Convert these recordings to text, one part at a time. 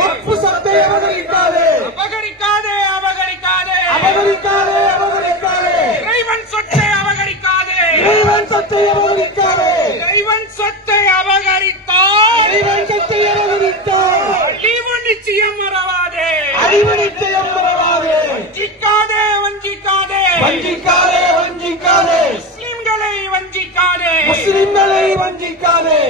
உப்பு சத்தை அபகரிக்காதே. அபகரிக்காதே அபகரிக்காதே. அபகரிக்காதே அபகரிக்காதே. இறைவன் சொத்தை அபகரிக்காதே. இறைவன் சத்தை அபகரிக்காதே. இறைவன் சொத்தை அபகரித்தால் இறைவன் சத்தை அபகரித்தார். அழிவு நிச்சயம் மறவாதே. அறிவு நிச்சயம் பெறவாதே வஞ்சிக்காதே வஞ்சிக்காதே. வஞ்சிக்காதே வஞ்சிக்காதே. முஸ்லிம்களை வஞ்சிக்காதே. முஸ்லிம்களை வஞ்சிக்காதே.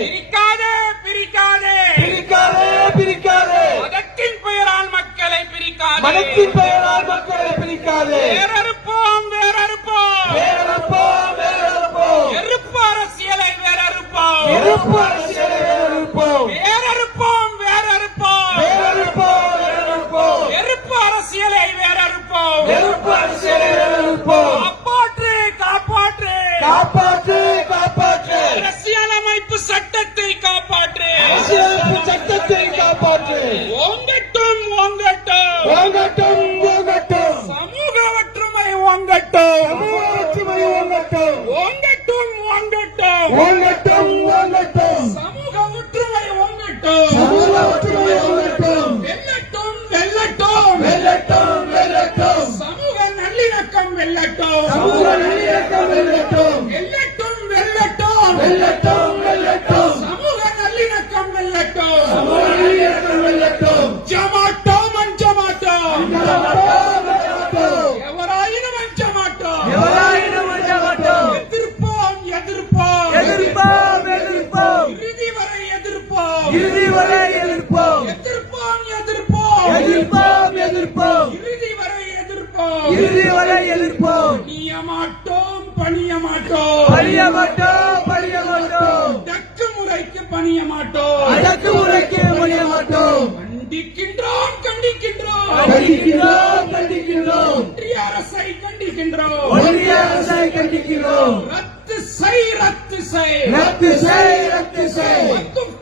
மதத்தின் பெயரால் மக்களை பிரிக்காதே. வேறறுப்போம் வேறறுப்போம். வேறறுப்போம் வேறறுப்போம். எருப்பு அரசியலை வேறறுப்போம். நெருப்பு அரசியலை வேறறுப்போம். வேறறுப்போம் வேறறுப்போம். வேறறுப்போம் வேறறுப்போம். எருப்பு அரசியலை வேறறுப்போம். நெருப்பு அரசியலை வேறறுப்போம். காப்பாற்று காப்பாற்று. காப்பாற்று ஓங்கட்டும் ஒற்றுமை ஓங்கட்டும் ஓங்கட்டும் ஓங்கட்டும் ஓங்கட்டும் ஓங்கட்டும் சமூக ஒற்றுமை ஓங்கட்டும் சமூக ஒற்றுமை ஓங்கட்டும் வெல்லட்டும் வெல்லட்டும். வெல்லட்டும் வெல்லட்டும். சமூக நல்லிணக்கம் வெல்லட்டும். சமூக நல்லிணக்கம் வெல்லட்டும் வெல்லட்டும். வெல்லட்டும் வெல்லட்டும். வெல்லட்டும். எதிர்ப்போம். இறுதி வரை எதிர்ப்போம். இறுதி வரை எதிர்ப்போம். பணிய மாட்டோம் பணிய மாட்டோம் பழிய மாட்டோம் பழிய மாட்டோம் அடக்கு முறைக்கு பணிய மாட்டோம் மாட்டோம் கண்டிக்கின்றோம் கண்டிக்கின்றோம். கண்டிக்கிறோம் கண்டிக்கிறோம் ஒன்றிய அரசை கண்டிக்கின்றோம். ஒன்றிய அரசை கண்டிக்கிறோம் ரத்து செய் ரத்து செய். ரத்து செய் ரத்து செய்.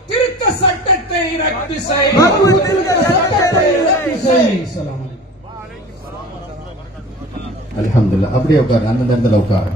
திருத்த சட்டத்தை ரத்து செய். திருத்த ரத்து செய் அல்ஹம்துலில்லாஹ் அப்படியே உட்காரு அந்த இடத்துல உட்காரு